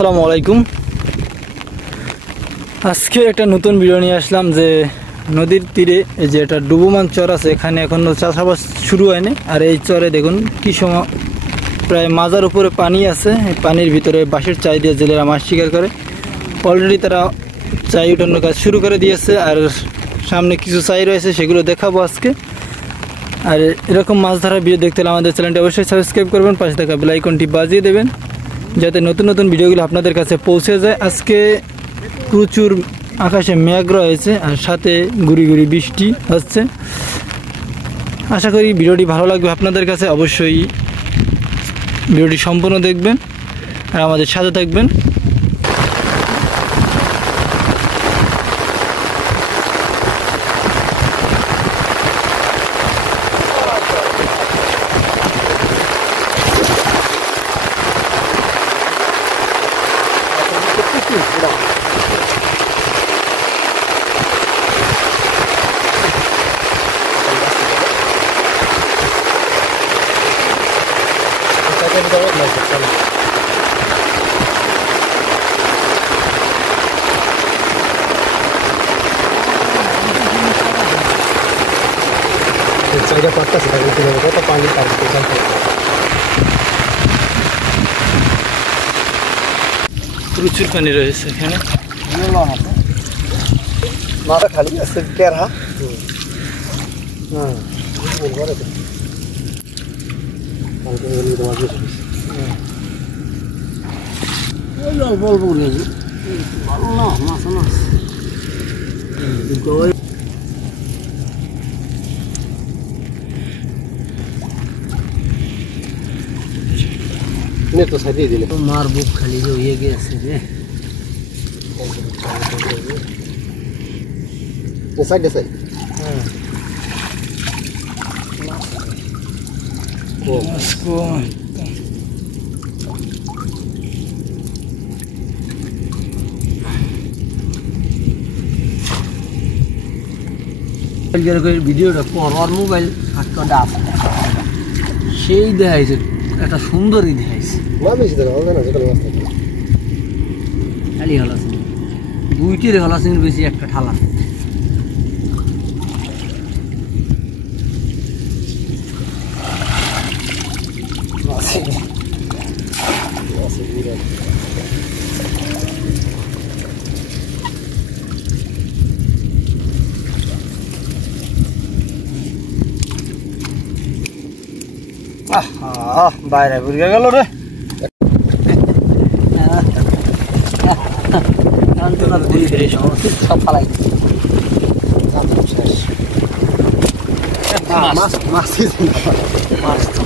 আসসালামু আলাইকুম। আজকে একটা নতুন ভিডিও নিয়ে আসলাম যে নদীর তীরে এই যে একটা ডুবুমান চর আছে, এখানে এখনো চাষাবাদ শুরু হয়নি। আর এই চরে দেখুন কি সময় প্রায় মাজার উপরে পানি আছে, এই পানির ভিতরে বাঁশের চাই দিয়ে জেলেরা মাছ শিকার করে। অলরেডি তারা চাই উঠানোর কাজ শুরু করে দিয়েছে, আর সামনে কিছু চাই রয়েছে, সেগুলো দেখাবো আজকে। আর এরকম মাছ ধরার ভিডিও দেখতে হলে আমাদের চ্যানেলটি অবশ্যই সাবস্ক্রাইব করবেন, পাশে থাকা বেল আইকনটি বাজিয়ে দেবেন যাতে নতুন নতুন ভিডিওগুলো আপনাদের কাছে পৌঁছে যায়। আজকে প্রচুর আকাশে মেঘ রয়েছে আর সাথে গুড়ি গুড়ি বৃষ্টি হচ্ছে। আশা করি ভিডিওটি ভালো লাগবে আপনাদের কাছে, অবশ্যই ভিডিওটি সম্পূর্ণ দেখবেন আর আমাদের সাথে থাকবেন। জায়গা পারতেছে কত পানি প্রচুর পানি রয়েছে এখানে। মাথা খালি আছে কেরা বলবো ভালো না মাছ মাছ तो सदी दिले तो मार बुक खाली जो ये गए से रे ये साइड से हां वो इसको ভিডিওটা পর মোবাইল হাতটা ডাস সেই দেখাইছে একটা সুন্দরই দেখাইছে খালি হল আছে দুইটির হল আছে বেশি একটা ঠালা বাইরে ঘুরে গেল রে সব পালাই মাছ মাছ মাছ